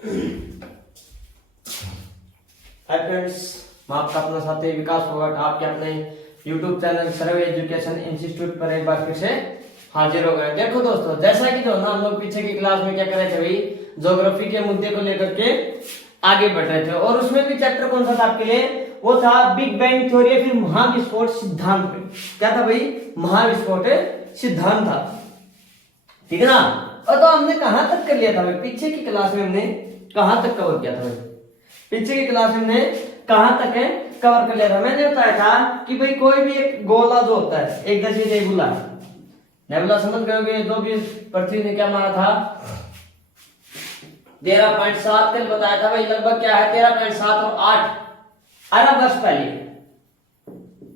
Hi friends, मैं आपका अपना साथी विकास फोगाट आपके अपने YouTube चैनल सर्वे एजुकेशन इंस्टीट्यूट पर एक बार फिर से हाजिर हो गए। देखो दोस्तों, जैसा कि ना हम लोग पीछे की क्लास में क्या कर रहे थे भाई, ज्योग्राफी के मुद्दे को लेकर के आगे बढ़ रहे थे और उसमें भी चैप्टर कौन सा था आपके लिए, वो था बिग बैंग थ्योरी, फिर महाविस्फोट सिद्धांत। क्या था भाई? महाविस्फोट सिद्धांत था, ठीक है ना। और तो हमने कहां तक कर लिया था भाई? पीछे की क्लास में हमने कहां तक कवर किया था भाई? पीछे की क्लास में हमने कहां तक है कवर कर लिया था? मैंने बताया था कि भाई कोई भी एक गोला जो होता है, एक जैसे नेबुला, नेबुला समझ गए, जो भी पृथ्वी ने क्या मारा था 13.7 कल बताया था भाई, लगभग क्या है 13.7 और 8 अरब वर्ष पहले।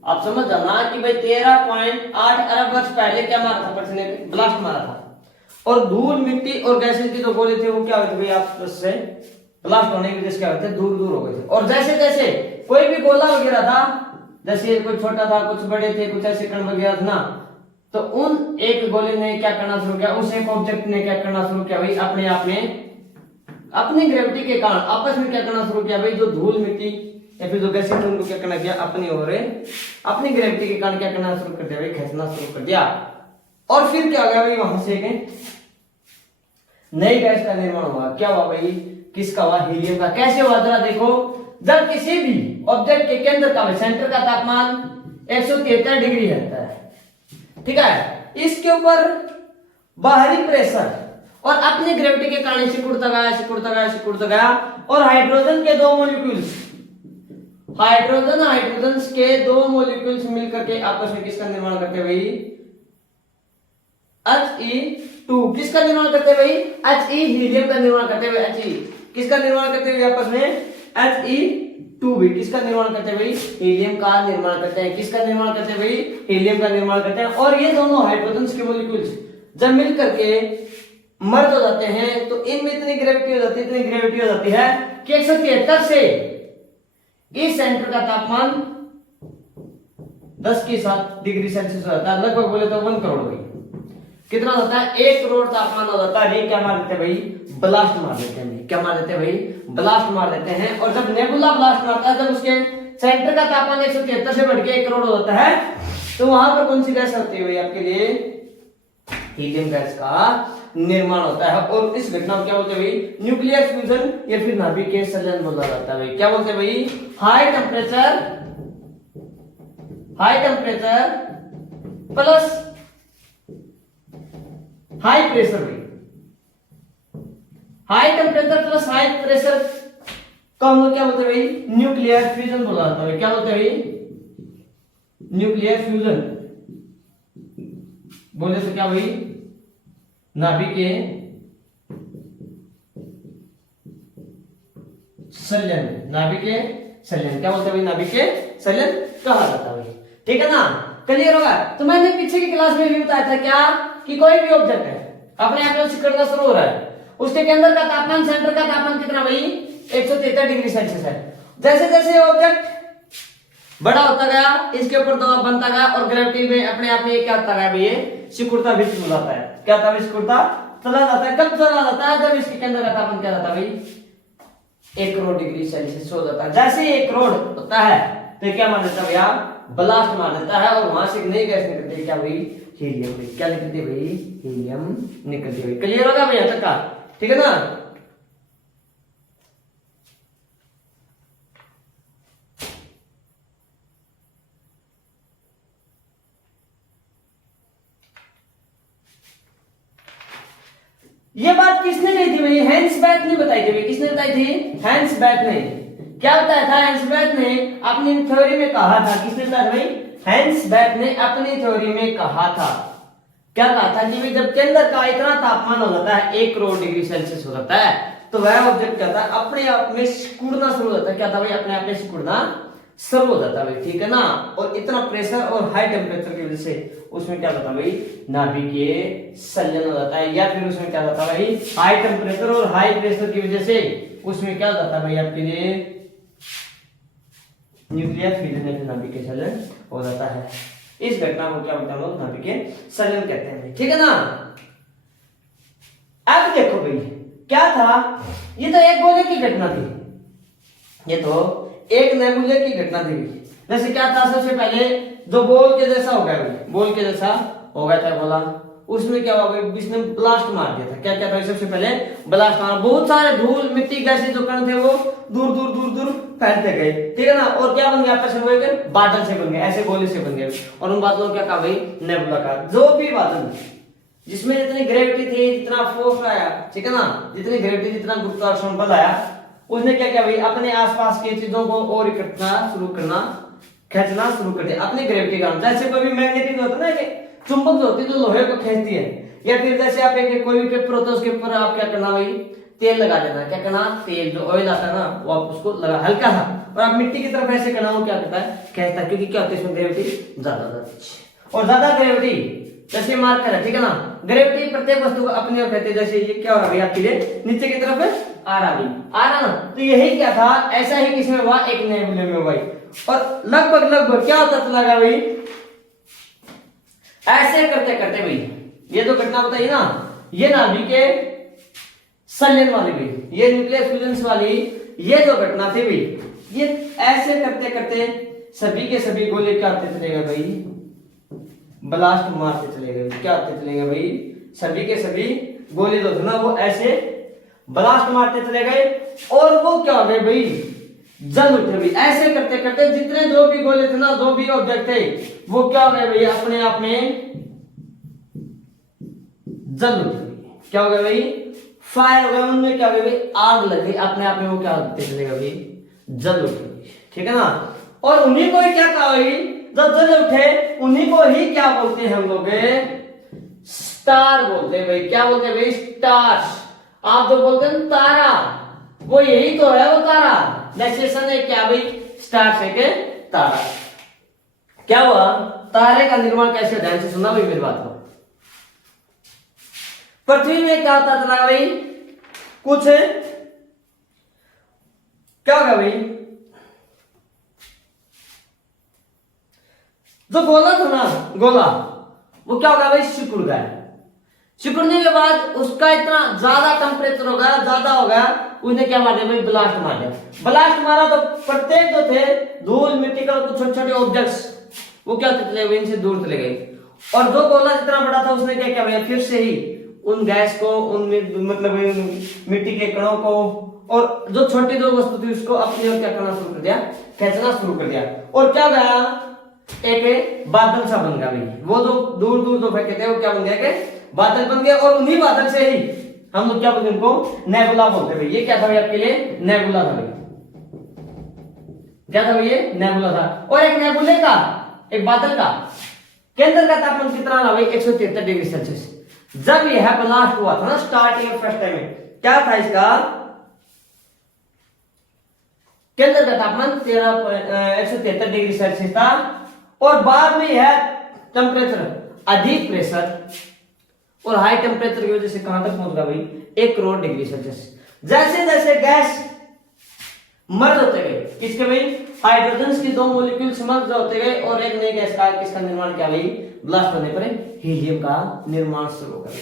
आप समझ जाना कि भाई 13.8 अरब वर्ष पहले क्या मारा था पृथ्वी ने, ब्लास्ट मारा था। और धूल मिट्टी और गैसें की जो गोले थे वो क्या हुए थे भाई, आपस से ब्लास्ट होने की वजह से क्या होते दूर दूर हो गए थे। और जैसे जैसे कोई भी गोला वगैरह था, जैसे कोई छोटा था, कुछ बड़े थे, कुछ ऐसे कण वगैरह था ना, तो उन एक गोले ने क्या करना शुरू किया, उस एक ऑब्जेक्ट ने क्या करना शुरू किया भाई, अपने आप में अपनी ग्रेविटी के कारण आपस में क्या करना शुरू किया भाई, जो धूल मिट्टी या फिर जो गैसें थे उनको क्या करना किया, अपनी ओर अपनी ग्रेविटी के कारण क्या करना शुरू कर दिया भाई, खींचना शुरू कर दिया। और फिर क्या हो गया भाई, वहां से नई गैस का निर्माण हुआ। क्या हुआ भाई? किसका हुआ? हीलियम का। कैसे हुआ जरा देखो, जब किसी भी ऑब्जेक्ट के केंद्र का सेंटर का तापमान 173 डिग्री रहता है, ठीक है, इसके ऊपर बाहरी प्रेशर और अपनी ग्रेविटी के कारण सिकुड़ता गया सिकुड़ता गया सिकुड़ता गया, और हाइड्रोजन के दो मॉलिक्यूल्स, हाइड्रोजन के दो मॉलिक्यूल्स मिलकर के आपस में किसका निर्माण करते हैं भाई? He2। किसका निर्माण करते हैं भाई? He, हीलियम का निर्माण करते हुए He किसका निर्माण करते हुए आपस में He2 भी किसका निर्माण करते हैं भाई? हीलियम का निर्माण करते हैं। किसका निर्माण करते हैं भाई? हीलियम का निर्माण करते हैं। और ये दोनों हाइड्रोजन के मॉलिक्यूल्स जब मिल करके मर्ज हो जाते हैं तो इनमें इतनी ग्रेविटी हो जाती है, इतनी ग्रेविटी हो जाती है कि 173 से इस सेंटर का तापमान 10⁷ डिग्री सेल्सियस हो जाता है। लगभग बोले तो 1 करोड़ भाई। कितना होता है? 1 करोड़ तापमान हो जाता है। ये क्या मार देते हैं भाई? ब्लास्ट मार देते हैं। क्या मार देते हैं भाई? ब्लास्ट मार देते हैं। और जब नेबुला ब्लास्ट मारता है, जब उसके सेंटर का तापमान 173 से बढ़ के 1 करोड़ हो जाता है, तो वहां पर कौन सी गैस होती है भाई आपके लिए? हीलियम गैस का निर्माण होता है। और इस घटना को क्या बोलते हैं भाई? न्यूक्लियर फ्यूजन या फिर नाभिकीय संलयन बोला जाता है भाई। क्या बोलते हैं भाई? High temperature plus high pressure भाई। High temperature plus high pressure को हम लोग क्या बोलते हैं भाई? न्यूक्लियर फ्यूजन बोला जाता है। क्या बोलते हैं भाई? Nuclear fusion. बोले तो क्या भाई? नाभिकीय संलयन। नाभिकीय संलयन क्या बोलते हैं भाई? नाभिकीय संलयन कहा जाता है भाई। ठीक है ना? क्लियर होगा? तो मैंने पीछे की क्लास में भी बताया था क्या, कि कोई भी ऑब्जेक्ट है अपने आप में सिकुड़ना शुरू हो रहा है, उसके केंद्र का तापमान, सेंटर का तापमान कितना भाई? 173 डिग्री सेल्सियस है। जैसे जैसे ऑब्जेक्ट बड़ा होता गया, इसके ऊपर दबाव बनता गया और ग्रेविटी में अपने आप में ये क्या होता गया भाई? ये सिकुड़ता भी चला जाता है। क्या होता है? सिकुड़ता चला जाता है। कब चला जाता है? जब इसके केंद्र का तापमान क्या जाता है भाई? 1 करोड़ डिग्री सेल्सियस हो जाता है। जैसे ही 1 करोड़ होता है तो क्या मार देता है भैया? ब्लास्ट मार देता है। और वहां से एक नई गैस निकलती है। क्या भाई? हीलियम। क्या निकलती है भाई? हीलियम निकलती है। क्लियर होगा भैया तक का? ठीक है ना? ये बात किसने कही थी भाई? हैंस बैट ने बताई थी भाई। किसने बताई थी? हैंस बैट ने। क्या बताया था? हैंस बैट ने अपनी थ्योरी में कहा था। किसने बताया भाई? हैंस बैट ने अपनी थ्योरी में कहा था। क्या कहा था कि भाई जब केंद्र का इतना तापमान हो जाता है, 1 करोड़ डिग्री सेल्सियस हो जाता है, तो वह ऑब्जेक्ट क्या था? अपने आप में सिकुड़ना शुरू हो जाता है। क्या था भाई? अपने आप में सिकुड़ना शुरू हो जाता है भाई। ठीक है ना? और इतना प्रेशर और हाई टेम्परेचर की वजह से उसमें क्या होता है भाई? नाभिकीय संलयन हो जाता है। या फिर उसमें क्या होता है भाई? हाई टेम्परेचर और हाई प्रेशर की वजह से उसमें क्या हो जाता है भाई आपके लिए? न्यूक्लियर फ्यूजन या फिर नाभिकीय संलयन हो जाता है। इस घटना को क्या बोलते हैं हम लोग? नाभिकीय संलयन कहते हैं। ठीक है ना? अब देखो भाई, क्या था, ये तो एक गोले की घटना थी, ये तो एक नेबुले की घटना थी। जैसे क्या था, सबसे पहले जो बॉल के जैसा हो गया भाई, बॉल के जैसा हो गया था गोला, उसमें क्या हुआ भाई, इसने ब्लास्ट मार दिया था। क्या क्या था, सबसे पहले ब्लास्ट मारा, बहुत सारे धूल मिट्टी गैसे जो कण थे वो दूर दूर दूर दूर फैलते गए, ठीक है ना। और क्या बन गया, आपस में बादल से बन गए, ऐसे गोले से बन गए। और उन बादलों क्या कहा भाई, नेबुला का। जो भी बादल जिसमें जितनी ग्रेविटी थी, जितना फोर्स आया, ठीक है ना, जितनी ग्रेविटी, जितना गुरुत्वाकर्षण बल आया, उसने क्या किया भाई, अपने आसपास की चीजों को और इकट्ठा शुरू करना, खींचना शुरू कर दिया अपनी ग्रेविटी का। जैसे कोई भी मैग्नेटिक होता है ना, कि चुंबक जो होती है जो लोहे को खींचती है, या फिर जैसे आप एक कोई भी पेपर होता है उसके ऊपर आप क्या करना भाई, तेल लगा देना। क्या करना, तेल जो ऑयल आता है ना वो आप उसको लगा हल्का सा, और आप मिट्टी की तरफ ऐसे करना, वो क्या करता है, खींचता है। क्योंकि क्या होती है इसमें ग्रेविटी ज्यादा होती है, और ज्यादा ग्रेविटी जैसे मार्कर है, ठीक है ना, ग्रेविटी प्रत्येक वस्तु को अपनी ओर कहते हैं। जैसे ये क्या हो रहा है आपके लिए, नीचे की तरफ आ रहा ना, तो यही क्या था, ऐसा ही किसमें हुआ, एक नेबुले में हुआ। और लगभग लगभग क्या होता चला गया भाई, ऐसे करते करते भाई, ये तो घटना बताइए ना, ये नाभिक के संलयन वाली भाई, ये न्यूक्लियर फ्यूजन वाली ये जो घटना थी भाई, ये ऐसे करते करते सभी के सभी गोले क्या होते चले गए भाई, ब्लास्ट मारते चले गए। क्या होते चले गए भाई, सभी के सभी गोले जो थे ना वो ऐसे ब्लास्ट मारते चले गए, और वो क्या हो गए भाई, जल उठे भाई। ऐसे करते करते जितने जो भी गोले थे ना, जो भी ऑब्जेक्ट थे, वो क्या हो गए भाई, अपने आप में जल उठे। क्या हो गया भाई, फायर हो गया, उनमें क्या हो गया भाई, आग लग गई, अपने आप में वो क्या होते चले गए भाई, जल उठे, ठीक है ना। और उन्हीं को ही क्या कहा भाई, जब जल उठे उन्हीं को ही क्या बोलते हैं हम लोग, स्टार बोलते हैं भाई। क्या बोलते हैं भाई, स्टार्स। आप जो बोलते हैं तारा, वो यही तो है, वो तारा डेस्टिनेशन है क्या भाई, स्टार्स है के तारा। क्या हुआ, तारे का निर्माण कैसे, ध्यान से सुनना भाई मेरी बात को। पृथ्वी में क्या होता चला भाई, कुछ क्या होगा भाई, जो गोला था ना, गोला वो क्या होगा भाई, सिकुड़ गया। सिकुड़ने के बाद उसका इतना ज्यादा टेम्परेचर हो गया, ज्यादा हो गया, उसने क्या मार दिया भाई, ब्लास्ट मार दिया। ब्लास्ट मारा तो प्रत्येक जो थे धूल मिट्टी का कुछ छोटे छोटे ऑब्जेक्ट्स वो क्या चले गए, इनसे दूर चले गए। और जो गोला जितना बड़ा था उसने क्या किया भैया, फिर से ही उन गैस को, उन मतलब मिट्टी के कणों को, और जो छोटी जो वस्तु थी उसको अपनी ओर क्या करना शुरू कर दिया, खींचना शुरू कर दिया। और क्या गया, एक बादल सा बन गया भाई। वो जो दूर दूर जो फेंके थे वो क्या बन गया, कि बादल बन गया। और उन्हीं बादल से ही हम लोग क्या बोलते हैं, उनको नेबुला बोलते भाई। ये क्या था भाई आपके लिए, नेबुला था भाई। क्या था भाई, ये नेबुला था। और एक नेबुले का, एक बादल का केंद्र का तापमान कितना था भाई, 173 डिग्री सेल्सियस। जब यह ब्लास्ट हुआ था ना स्टार्टिंग में, फर्स्ट टाइम में, क्या था इसका केंद्र का तापमान 173 डिग्री सेल्सियस था। और बाद में यह टेम्परेचर, अधिक प्रेशर और हाई टेम्परेचर की वजह से कहां तक पहुंच गया भाई, 1 करोड़ डिग्री सेल्सियस। जैसे जैसे गैस मर्ज होते गए, किसके भाई, हाइड्रोजन की 2 मॉलिक्यूल्स मर्ज होते गए, और एक नई गैस का किसका निर्माण किया भाई, ब्लास्ट होने पर हीलियम का निर्माण शुरू हो गया।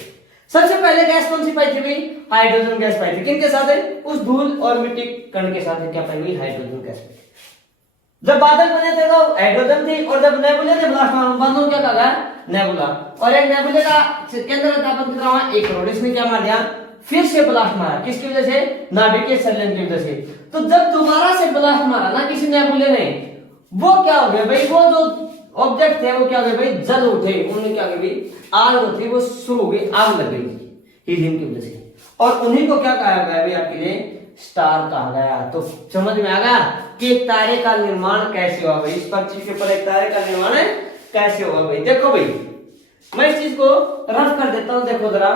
सबसे पहले गैस कौन सी पाई थी भाई, हाइड्रोजन गैस पाई थी। किनके साथ है, उस धूल और मिट्टी कण के साथ क्या पाई हुई, हाइड्रोजन गैस। जब बादल बने थे तो हाइड्रोजन थी, और जब नेबुले थे ब्लास्ट मारा, बादलों क्या कहा गया, नेबुला। और एक नेबुले का केंद्र का तापमान कितना हुआ, 1 करोड़। इसने क्या मार दिया, फिर से ब्लास्ट मारा, किसकी वजह से, नाभिक के संलयन की वजह से। तो जब दोबारा से ब्लास्ट मारा ना किसी नेबुले ने, वो क्या हो गया भाई, वो जो ऑब्जेक्ट थे वो क्या हो गए भाई, जल उठे। उन्हें क्या हो गई भाई, आग जो थी वो शुरू हो गई, आग लग गई हीलियम की वजह से। और उन्हीं को क्या कहा गया भाई आपके लिए, स्टार कहा गया। तो समझ में आ गया कि एक तारे का निर्माण कैसे हुआ भाई, इस पृथ्वी के ऊपर एक तारे का निर्माण कैसे हुआ भाई। देखो भाई, मैं इस चीज को रफ कर देता हूं, देखो जरा।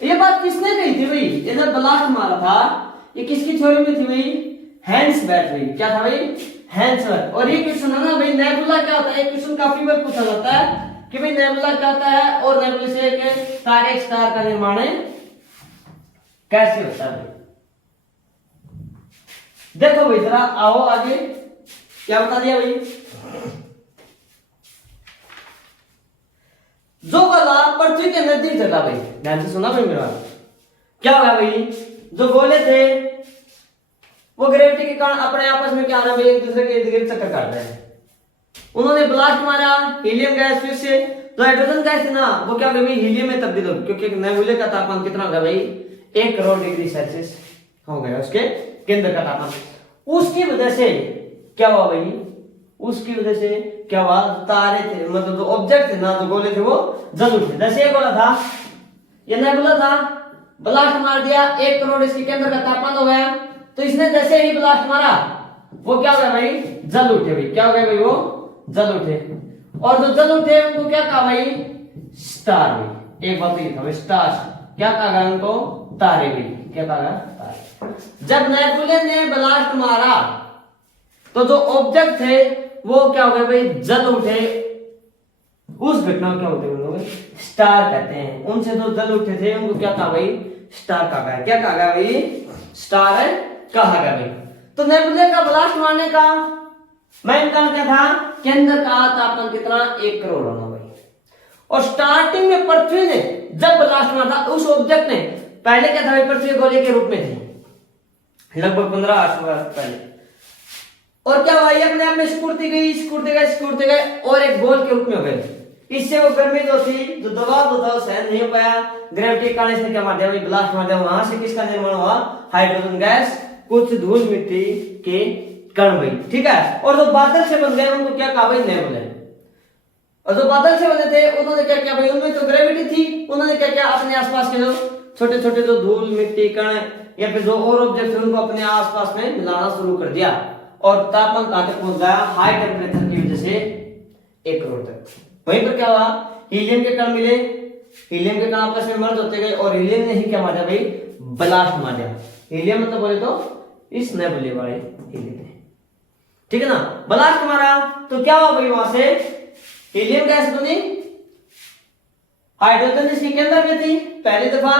ये बात किसने कही थी भाई, ये जब ब्लास्ट मारा था, ये किसकी थ्योरी में थी भाई, हेंसबर्ग भाई। क्या था भाई, हेंसबर्ग। और ये क्वेश्चन है ना भाई, नेबुला क्या होता है, क्वेश्चन काफी बार पूछा जाता है कि भाई नेबुला क्या होता है, और नेबुला से एक तारे, स्टार का निर्माण कैसे होता है। देखो भाई जरा आओ आगे, क्या बता दिया भाई, जो गोला पृथ्वी के नजदीक चला भाई, ध्यान से सुना भाई मेरा, क्या होगा भाई, जो गोले थे वो ग्रेविटी के कारण अपने आपस में क्या ना भाई एक दूसरे के इर्द गिर्द चक्कर काट रहे हैं। उन्होंने ब्लास्ट मारा हीलियम गैस, फिर से तो हाइड्रोजन गैस थी ना वो क्या भाई हीलियम में तब्दील हो, क्योंकि नेबुले का तापमान कितना होगा भाई 1 करोड़ डिग्री सेल्सियस हो गया उसके केंद्र का तापमान। उसकी वजह से क्या हुआ भाई, उसकी वजह से क्या हुआ, तारे थे मतलब जो ऑब्जेक्ट थे ना, जो गोले थे वो जल उठे। जैसे ये गोला था, ये नेबुला था, ब्लास्ट मार दिया, 1 करोड़ इसके केंद्र का तापमान हो गया, तो इसने जैसे ही ब्लास्ट मारा वो क्या हो गया भाई, जल उठे भाई, क्या हो गया भाई वो जल उठे। और जो जल उठे उनको क्या कहा भाई, स्टार भाई। एक बात ये था भाई, स्टार क्या कहा गया उनको, तारे भाई, क्या कहा गया, तारे। जब नेबुले ने ब्लास्ट मारा तो जो ऑब्जेक्ट थे वो क्या हो गए भाई, जल उठे। उस घटना को क्या होते हैं, स्टार कहते हैं। उनसे जो जल उठे थे उनको क्या कहा भाई, स्टार कहा गया। क्या कहा गया भाई, स्टार कहा गया भाई। तो नेबुले का ब्लास्ट मारने का मेन कारण क्या था, केंद्र का तापमान कितना, 1 करोड़ होना भाई। और स्टार्टिंग में पृथ्वी ने जब ब्लास्ट मारा था उस ऑब्जेक्ट ने, पहले क्या था भाई, पृथ्वी गोले के रूप में थी लगभग 15-8 वर्ष पहले। और क्या हुआ, ये अपने आप में सिकुड़ती गई और एक गोल के रूप में हो गए। इससे वो गर्मी जो थी, जो दबाव जो था वो सहन नहीं हो पाया, ग्रेविटी के कारण इसने क्या मार दिया भाई, ब्लास्ट मार दिया। वहां से किसका निर्माण हुआ, हाइड्रोजन गैस, कुछ धूल मिट्टी के कण भाई, ठीक है। और जो बादल से बन गए उनको क्या कहा भाई, नेबुले। और जो बादल से बने थे उन्होंने क्या किया भाई, उनमें तो ग्रेविटी थी, उन्होंने क्या किया, अपने आसपास के जो छोटे छोटे जो धूल मिट्टी कण या फिर जो और ऑब्जेक्ट थे उनको अपने आसपास में मिलाना शुरू कर दिया। और तापमान कहां तक पहुंच गया, हाई टेम्परेचर की वजह से 1 करोड़ तक। वहीं पर क्या हुआ, हीलियम के कण मिले, हीलियम के कण आपस में मर्ज होते गए और हीलियम ने ही क्या मारा भाई, ब्लास्ट मार दिया। हीलियम मतलब बोले तो इस नेबुले वाले हीलियम ने, ठीक है ना, ब्लास्ट मारा। तो क्या हुआ भाई, वहां से हीलियम गैस बनी, हाइड्रोजन इसके केंद्र में थी, पहली दफा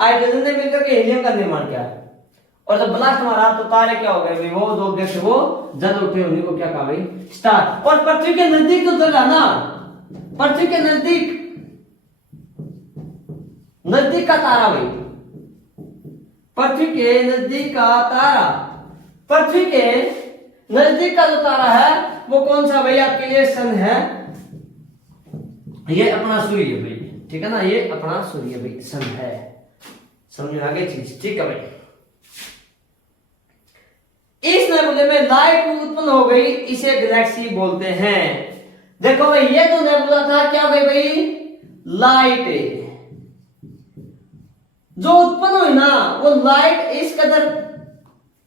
हाइड्रोजन ने मिलकर के हीलियम का निर्माण किया। और जब ब्लास्ट मारा तो तारे क्या हो गए, वो जो ऑब्जेक्ट वो जल उठे, उन्हीं को क्या कहा भाई, स्टार। और पृथ्वी के नजदीक तो जला ना, पृथ्वी के नजदीक का तारा भाई, पृथ्वी के नजदीक का तारा, पृथ्वी के नजदीक का जो तारा है वो कौन सा भाई, आपके लिए सन है, ये अपना सूर्य भाई, ठीक है ना, ये अपना सूर्य भाई सन है। समझ में आ गई चीज, ठीक है भाई। इस नेबुले में लाइट उत्पन्न हो गई, इसे गैलेक्सी बोलते हैं। देखो भाई, ये जो नेबुला था क्या हो गई भाई, लाइट जो उत्पन्न हुई ना, वो लाइट इस कदर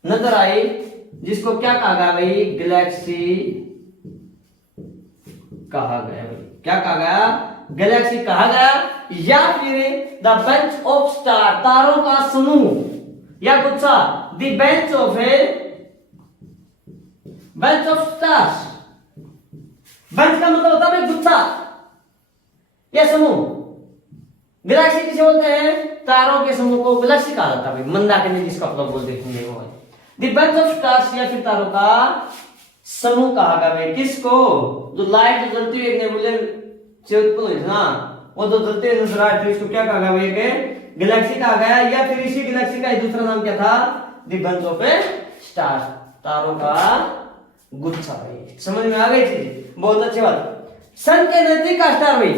नजर आई जिसको क्या कहा गया भाई, गैलेक्सी कहा गया भाई। क्या कहा गया, गैलेक्सी कहा गया, या फिर द बेंच ऑफ स्टार, तारों का समूह या गुच्छा, the bench of bench of stars. Bench का मतलब होता है गुच्छा या समूह। गैलेक्सी किसे बोलते हैं, तारों के समूह को गैलेक्सी कहा जाता है। मंदाकिनी जिसको आप लोग बोलते हैं वो है द बेंच ऑफ स्टार्स, या फिर तारों का समूह कहा गया भाई। किसको, जो लाइट जो जलती हुई एक नेबुले से उत्पन्न हुई ना, वो जो जलते हुए नजर आए थे, इसको क्या कहा गया भाई, गैलेक्सी कहा गया। या फिर इसी गैलेक्सी का दूसरा नाम क्या था, द बेंच ऑफ स्टार्स, तारों का गुच्छा भाई। समझ में आ गई चीज, बहुत अच्छी बात। सन के नजदीक का स्टार भाई,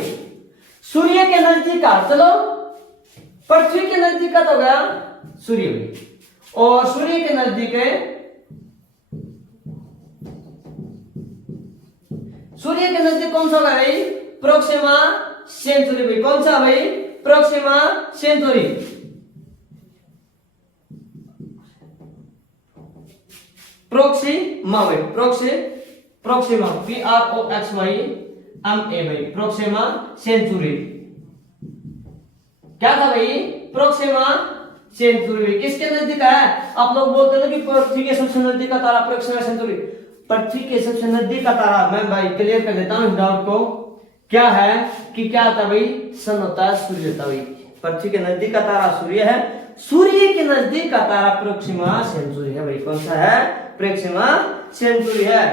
सूर्य के नजदीक का, चलो पृथ्वी के नजदीक का तो गया सूर्य भाई, और सूर्य के नजदीक है, सूर्य के नजदीक कौन सा होगा भाई, प्रोक्सिमा सेंचुरी भाई। कौन सा भाई, प्रोक्सिमा सेंचुरी। प्रोक्सिमा भाई, प्रोक्सिमा PROXYMA भाई, प्रोक्सिमा सेंचुरी। क्या था भाई, प्रोक्सिमा सेंचुरी भाई किसके नजदीक है, आप लोग बोलते हैं ना कि पृथ्वी के सबसे नजदीक का तारा प्रोक्सिमा सेंचुरी। पृथ्वी के सबसे नजदीक का तारा, मैं भाई क्लियर कर देता हूं इस डाउट को, क्या है कि क्या था भाई, सन होता है, सूर्य होता है। पृथ्वी के नजदीक का तारा सूर्य है, सूर्य के नजदीक का तारा प्रोक्सिमा सेंचुरी है भाई। कौन सा है, प्रोक्सिमा सेंचुरी है।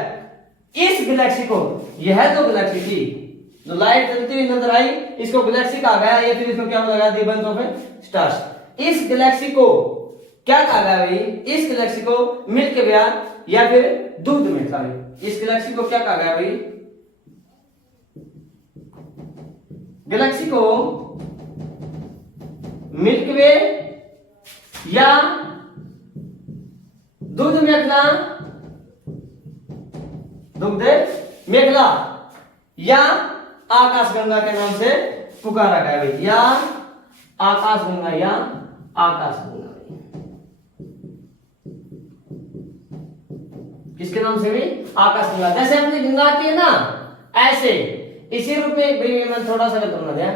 इस गैलेक्सी को, यह जो गैलेक्सी थी, जो लाइट जलती हुई नजर आई इसको गैलेक्सी कहा गया, या फिर इसको क्या बोला गया, द बंच ऑफ स्टार्स। इस गैलेक्सी को क्या कहा गया भाई, इस गैलेक्सी को मिल्की वे या फिर दूध मेखला भाई, इस गैलेक्सी को क्या कहा गया भाई, गैलेक्सी को मिल्की वे या दूध मेखला, दुग्ध मेखला या आकाशगंगा के नाम से पुकारा गया भाई, या आकाशगंगा या आकाशगंगा, किसके नाम से भी, आकाशगंगा। जैसे अपनी गंगा आती है ना, ऐसे इसी रूप में भाई मैं थोड़ा सा गलत बना दिया,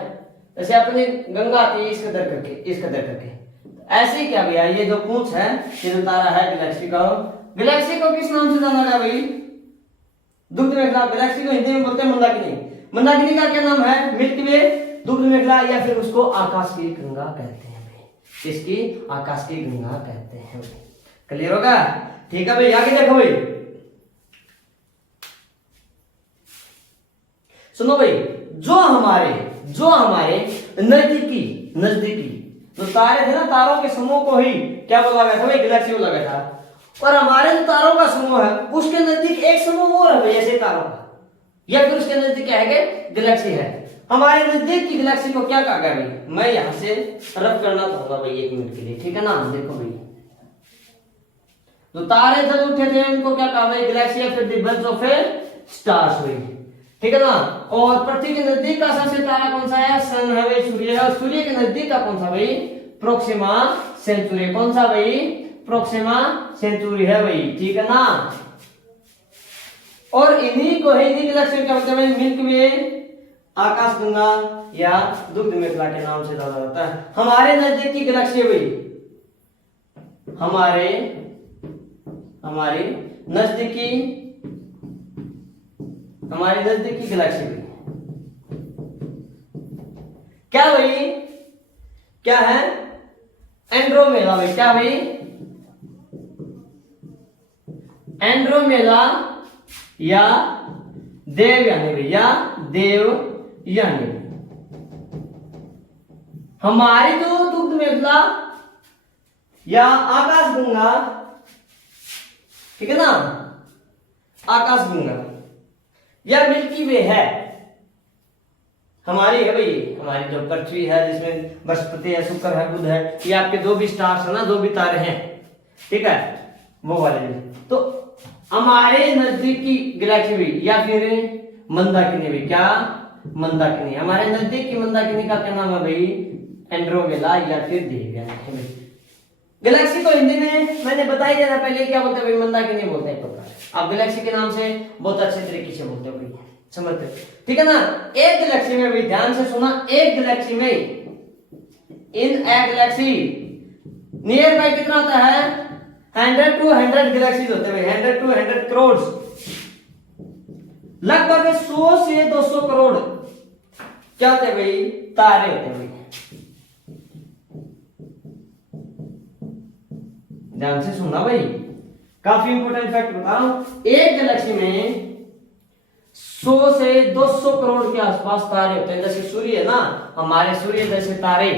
जैसे अपनी गंगा आती है इस कदर करके, इस कदर करके, ऐसे ही क्या भैया, ये जो पूंछ है, ये जो तारा है गैलेक्सी का, गैलेक्सी को किस नाम से जाना गया भाई, दुग्ध मेखला। गैलेक्सी को हिंदी में बोलते हैं मंदाकिनी, मंदाकिनी का क्या नाम है, मिल्की वे, दुग्ध मेखला, या फिर उसको आकाश की गंगा कहते हैं भाई, इसकी आकाश की गंगा कहते हैं। क्लियर होगा, ठीक है भाई, आगे देखो भाई, सुनो भाई, जो हमारे नजदीकी जो तारे थे ना, तारों के समूह को ही क्या बोला गया था भाई, गैलेक्सी बोला गया था। और हमारे जो तारों का समूह है उसके नजदीक एक समूह और है भाई ऐसे तारों का, या फिर उसके नजदीक क्या है, गैलेक्सी है। हमारे नजदीक की गैलेक्सी को क्या कहा गया भाई, मैं यहां से रब करना चाहूंगा भाई 1 मिनट के लिए, ठीक है ना। देखो भाई, जो तारे जल उठे थे उनको क्या कहा भाई, गैलेक्सी या फिर द बंच ऑफ स्टार्स हुई, ठीक है ना। और पृथ्वी के नजदीक का सबसे तारा कौन सा है, सन है भाई, सूर्य है। और सूर्य के नजदीक का कौन सा भाई, प्रोक्सिमा सेंचुरी, कौन सा भाई, प्रोक्सिमा सेंचुरी है भाई, ठीक है ना। और इन्हीं को इन्हीं गैलेक्सी क्या बोलते हैं भाई, मिल्की वे, आकाशगंगा या दुग्ध मेखला के नाम से जाना जाता है। हमारे नजदीक की गैलेक्सी भाई, हमारे नजदीकी गैलेक्सी भाई क्या भाई, क्या है, एंड्रोमेडा भाई, क्या भाई, एंड्रोमेडा या देवयानी भाई, या देवयानी। हमारी जो दुग्ध मेखला या आकाशगंगा, ठीक है ना, आकाशगंगा या मिल्की वे है हमारी है भाई, हमारी जो पृथ्वी है जिसमें बृहस्पति है, शुक्र है, बुध है, ये आपके जो भी स्टार्स है ना, जो भी तारे हैं, ठीक है, वो वाले भी। तो हमारे नजदीकी गैलेक्सी भी या फिर मंदाकिनी भी, क्या, मंदाकिनी, हमारे नजदीक की मंदाकिनी का क्या नाम है भाई, एंड्रोमेडा या फिर देवयानी। गैलेक्सी को हिंदी में मैंने बताई दिया था पहले, क्या बोलते हैं भाई, मंदाकिनी बोलते हैं प्रकार। आप गैलेक्सी के नाम से बहुत अच्छे तरीके से बोलते हो भाई, समझते, ठीक है ना। एक गैलेक्सी में भी ध्यान से सुना, एक गैलेक्सी में, इन ए गैलेक्सी नियर बाय कितना होता है, 100 to 100 गैलेक्सीज होते हैं भाई, 100 to 100 करोड़, लगभग 100 से 200 करोड़ क्या होते हैं भाई, तारे होते हैं भाई। ध्यान से सुनना भाई, काफी इंपोर्टेंट फैक्ट बता रहा हूं। एक गैलेक्सी में 100 से 200 करोड़ के आसपास तारे होते हैं। जैसे सूर्य है ना, हमारे सूर्य जैसे तारे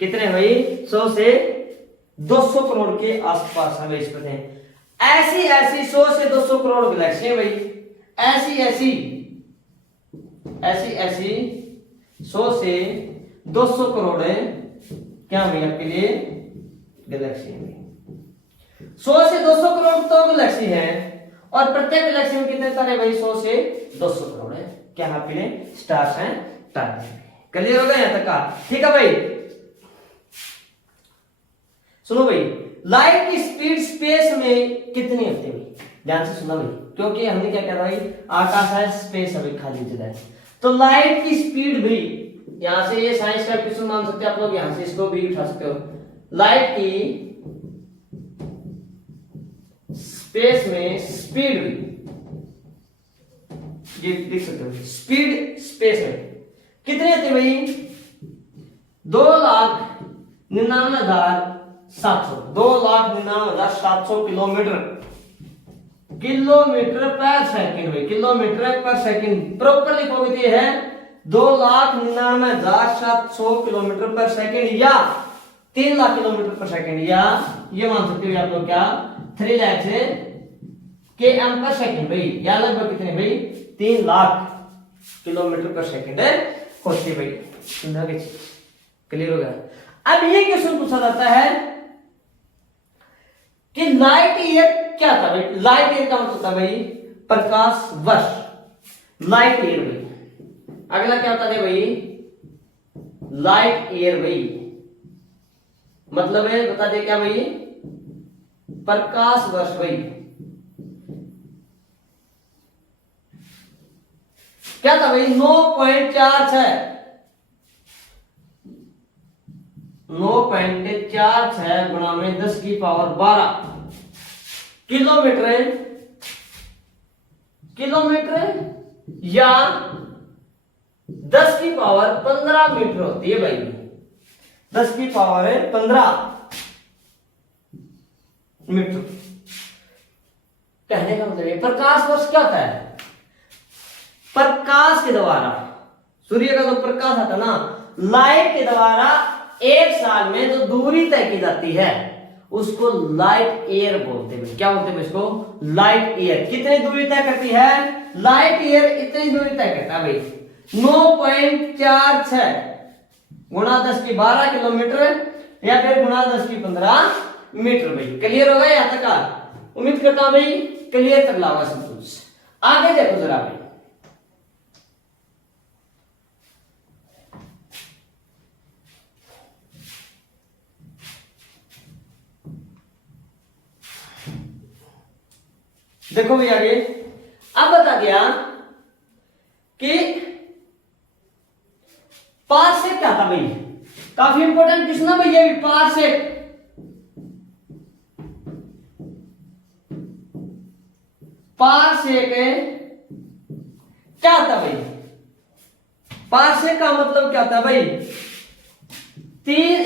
कितने भाई, 100 से 200 करोड़ के आसपास है भाई, इस पर ऐसी 100 से 200 करोड़ गैलेक्सी है भाई, ऐसी 100 से 200 करोड़ है क्या भाई आपके लिए गैलेक्सी है। 100 से 200 करोड़ तो गैलेक्सी है, और प्रत्येक गैलेक्सी में कितने तारे भाई, 100 से 200 करोड़ है क्या आपके लिए स्टार्स हैं, तारे। क्लियर हो गया यहां तक का, ठीक है भाई। सुनो भाई, लाइट की स्पीड स्पेस में कितनी होती है भाई, ध्यान से सुना भाई, क्योंकि हमने क्या कहा भाई, आकाश है, स्पेस है भाई, खाली जगह है। तो लाइट की स्पीड भी, यहां से ये साइंस का क्वेश्चन मान सकते हैं आप लोग, यहां से इसको भी उठा सकते हो। लाइट की स्पेस में स्पीड भी, ये देख सकते हो, स्पीड स्पेस में कितनी होती है भाई, 2,99,700, 2,99,700 किलोमीटर पर सेकंड भाई, किलोमीटर पर सेकंड प्रॉपर लिखोगे तो ये है 2,99,700 किलोमीटर पर सेकेंड या 3 लाख किलोमीटर पर सेकेंड, या ये मान सकते हो आप लोग क्या 3 लाख से के एम पर सेकेंड भाई, या लगभग कितने भाई 3 लाख किलोमीटर पर सेकेंड होती है भाई। समझा के क्लियर हो गया। अब ये क्वेश्चन पूछा जाता है कि लाइट ईयर क्या था भाई। लाइट ईयर का मतलब था भाई प्रकाश वर्ष, लाइट ईयर भाई। अगला क्या होता है भाई लाइट ईयर भाई, मतलब है बता दे क्या भाई प्रकाश वर्ष भाई। क्या था भाई 9.46 9.46 गुणा में 10 की पावर 12 किलोमीटर या 10 की पावर 15 मीटर होती है भाई। 10 की पावर 15 मीटर। कहने का मतलब प्रकाश वर्ष क्या होता है, प्रकाश के द्वारा सूर्य का जो प्रकाश आता ना, लाइट के द्वारा एक साल में जो दूरी तय की जाती है उसको लाइट ईयर बोलते हैं। क्या बोलते हैं इसको, लाइट ईयर। कितनी दूरी तय करती है लाइट ईयर, इतनी दूरी तय करता है भाई 9.46 गुणा 10 की 12 किलोमीटर या फिर गुणा 10 की 15 मीटर भाई। क्लियर होगा यहां तक का? उम्मीद करता हूं भाई क्लियर तक लावा सब कुछ। आगे देखो जरा भाई, देखो भैया आगे अब बता दिया कि पारसेक क्या था भाई। काफी इंपॉर्टेंट क्वेश्चन है भैया भी। पारसेक क्या था भाई, पारसेक का मतलब क्या था भाई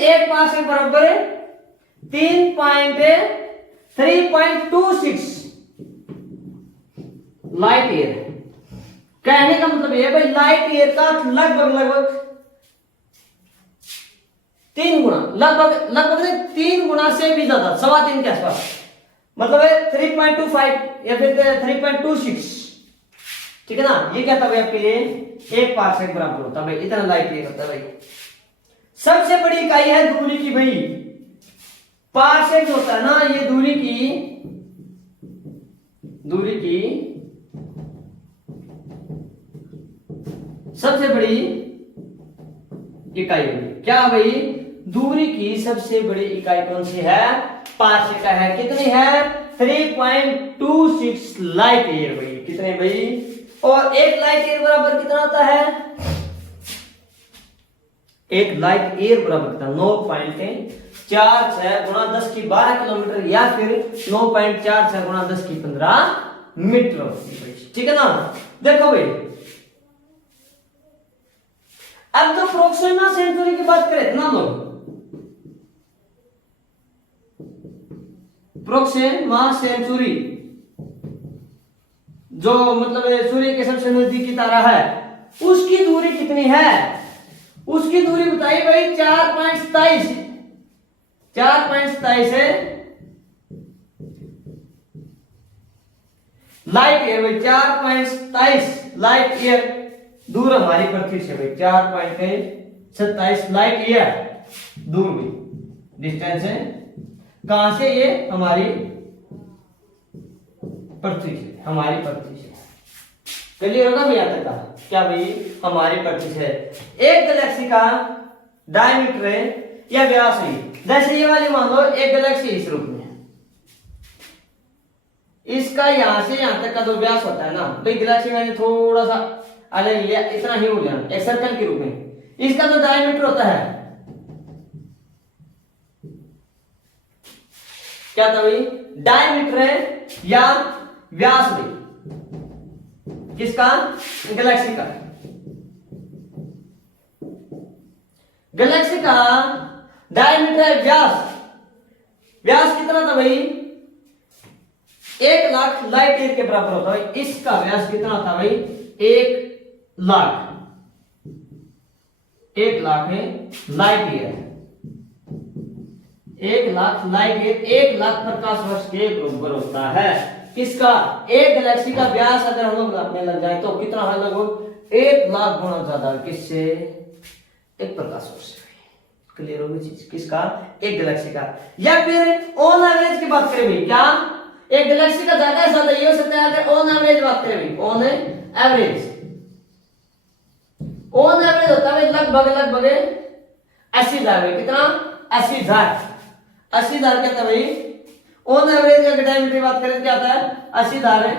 एक पारसेक बराबर 3.26 लाइट ईयर। कहने का मतलब ये भाई लाइट ईयर का लगभग 3 गुना, लगभग 3 गुना से भी ज्यादा, 3.25 के आसपास, मतलब है 3.25 या फिर 3.26। ठीक है ना। ये क्या था भाई आपके लिए एक पारसेक बराबर होता है भाई, इतना लाइट ईयर होता है भाई। सबसे बड़ी इकाई है दूरी की भाई। पारसेक होता है ना, ये दूरी की सबसे बड़ी इकाई होगी। क्या भाई दूरी की सबसे बड़ी इकाई कौन सी है, पारसेक का है। कितनी है 3.26 लाइट ईयर भाई। कितने भाई, और एक लाइट ईयर बराबर कितना होता है, एक लाइट ईयर बराबर कितना 9.46 गुणा 10 की 12 किलोमीटर या फिर 9.46 गुणा 10 की 15 मीटर होती है। ठीक है ना। देखो भाई अब तो प्रोक्सिमा सेंचुरी की बात करें ना लोग, प्रोक्सिमा सेंचुरी जो मतलब सूर्य के सबसे नजदीकी तारा है उसकी दूरी कितनी है, उसकी दूरी बताइए भाई 4.27 है लाइट ईयर भाई। 4.27 लाइट ईयर दूर हमारी पृथ्वी से भाई, 4.27 लाइट ईयर दूर भी डिस्टेंस है। कहां से, ये हमारी पृथ्वी से, हमारी पृथ्वी से। क्लियर होगा भैया तक का? क्या भाई हमारी पृथ्वी से एक गैलेक्सी का डायमीटर है या व्यास है, जैसे ये वाली मान लो एक गैलेक्सी इस रूप में, इसका यहां से यहां तक का जो व्यास होता है ना भाई, गैलेक्सी मैंने थोड़ा सा अलग लिया, इतना ही हो जाना एक सर्कल के रूप में। इसका जो डायमीटर होता है क्या था भाई, डायमीटर है या व्यास भाई, किसका, गैलेक्सी का। गैलेक्सी का डायमीटर है व्यास, व्यास कितना था भाई 1 लाख लाइट ईयर के बराबर होता है। इसका व्यास कितना था भाई 1 लाख। 1 लाख है लाइट ईयर है। 1 लाख लाइट ईयर 1 लाख प्रकाश वर्ष के बराबर होता है। किसका? एक गैलेक्सी का व्यास अगर हम लोग में लग जाए तो कितना है? लगभग 1 लाख गुना ज्यादा। किससे? एक प्रकाश वर्ष। क्लियर होगी चीज? किसका? एक गैलेक्सी का। या फिर ऑन एवरेज की बात करें भाई, क्या एक गैलेक्सी का ज्यादा से ज्यादा ये हो सकता है अगर ऑन एवरेज बात करें भाई। ऑन एवरेज होता है लगभग 80,000। कितना? 80,000 कहता है भाई। ऑन एवरेज अगर डायमीटर की बात करें क्या आता है? 80,000 है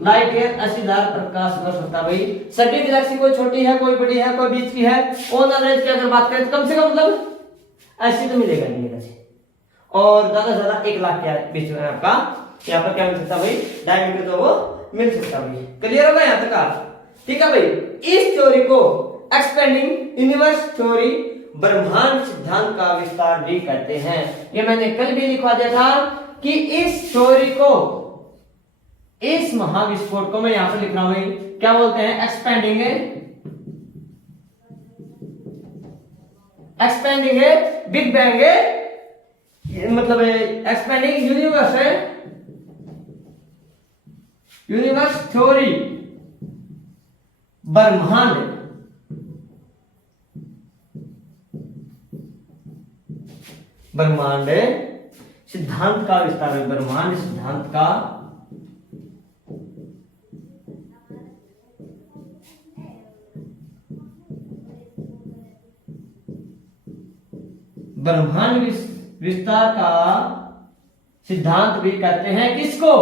लाइट ईयर। 80,000 प्रकाश वर्ष होता है भाई। सभी गैलेक्सी कोई छोटी है, कोई बड़ी है, कोई बीच की है। ऑन एवरेज की अगर बात करें तो कम से कम मतलब 80 तो मिलेगा नहीं मिलेगा। और ज्यादा से ज्यादा 1 लाख के बीच में आपका यहाँ पर क्या मिल सकता है भाई? डायमीटर तो वो मिल सकता है भाई। क्लियर होगा यहाँ तक का? ठीक है भाई। इस थ्योरी को एक्सपेंडिंग यूनिवर्स थ्योरी, ब्रह्मांड सिद्धांत का विस्तार भी कहते हैं। ये मैंने कल भी लिखवा दिया था कि इस थ्योरी को, इस महाविस्फोट को मैं यहां पर लिख रहा हूं, क्या बोलते हैं? एक्सपेंडिंग है बिग बैंग है, मतलब एक्सपेंडिंग यूनिवर्स है, यूनिवर्स थ्योरी, ब्रह्मांड सिद्धांत का विस्तार है। ब्रह्मांड सिद्धांत का विस्तार का सिद्धांत भी कहते हैं। किसको?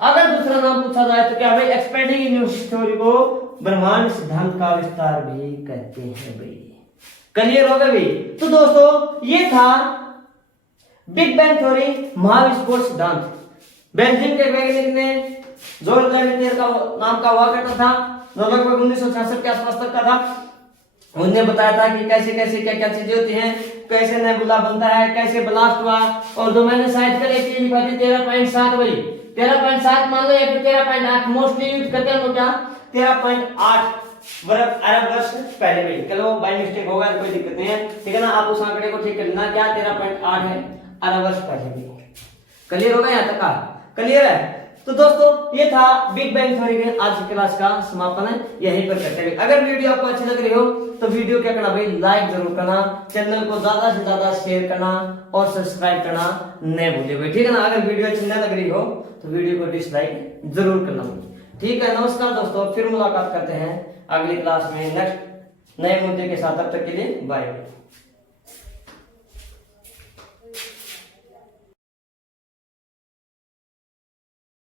अगर दूसरा नाम पूछा जाए तो क्या भाई? एक्सपेंडिंग यूनिवर्स थ्योरी को ब्रह्मांड सिद्धांत का विस्तार भी कहते हैं भाई। क्लियर हो गया भाई? तो दोस्तों ये था बिग बैंग थ्योरी, महाविस्फोट सिद्धांत। बेंजामिन के वैज्ञानिक ने जॉर्ज लैमिनियर का नाम का हुआ करता था, जो लगभग 1966 के आसपास तक का था। उन्होंने बताया था कि कैसे कैसे क्या क्या चीजें होती हैं, कैसे नेबुला बनता है, कैसे ब्लास्ट हुआ। और जो मैंने शायद कल एक चीज लिखा थी 13.7 भाई, 13.7 मान लो या फिर 13.8 मोस्टली यूज करते हैं लोग क्या? 13.8 अरब वर्ष पहले भाई। चलो बाय मिस्टेक होगा तो कोई दिक्कत नहीं है, ठीक है ना? आप उस आंकड़े को ठीक कर लेना। क्या? 13.8 है अरब वर्ष पहले भी। क्लियर होगा यहाँ तक का? क्लियर है? तो दोस्तों ये था बिग बैंग थ्योरी के आज की क्लास का समापन है, यहीं पर करते हैं। अगर वीडियो आपको अच्छी लग रही हो तो वीडियो क्या करना भाई? लाइक जरूर करना, चैनल को ज्यादा से ज्यादा शेयर करना और सब्सक्राइब करना नहीं भूलिए भाई, ठीक है ना? अगर वीडियो अच्छी न लग रही हो तो वीडियो को डिसलाइक जरूर करना, ठीक है? नमस्कार दोस्तों, फिर मुलाकात करते हैं अगली क्लास में नेक्स्ट नए मुद्दे के साथ। तब तक के लिए बाय।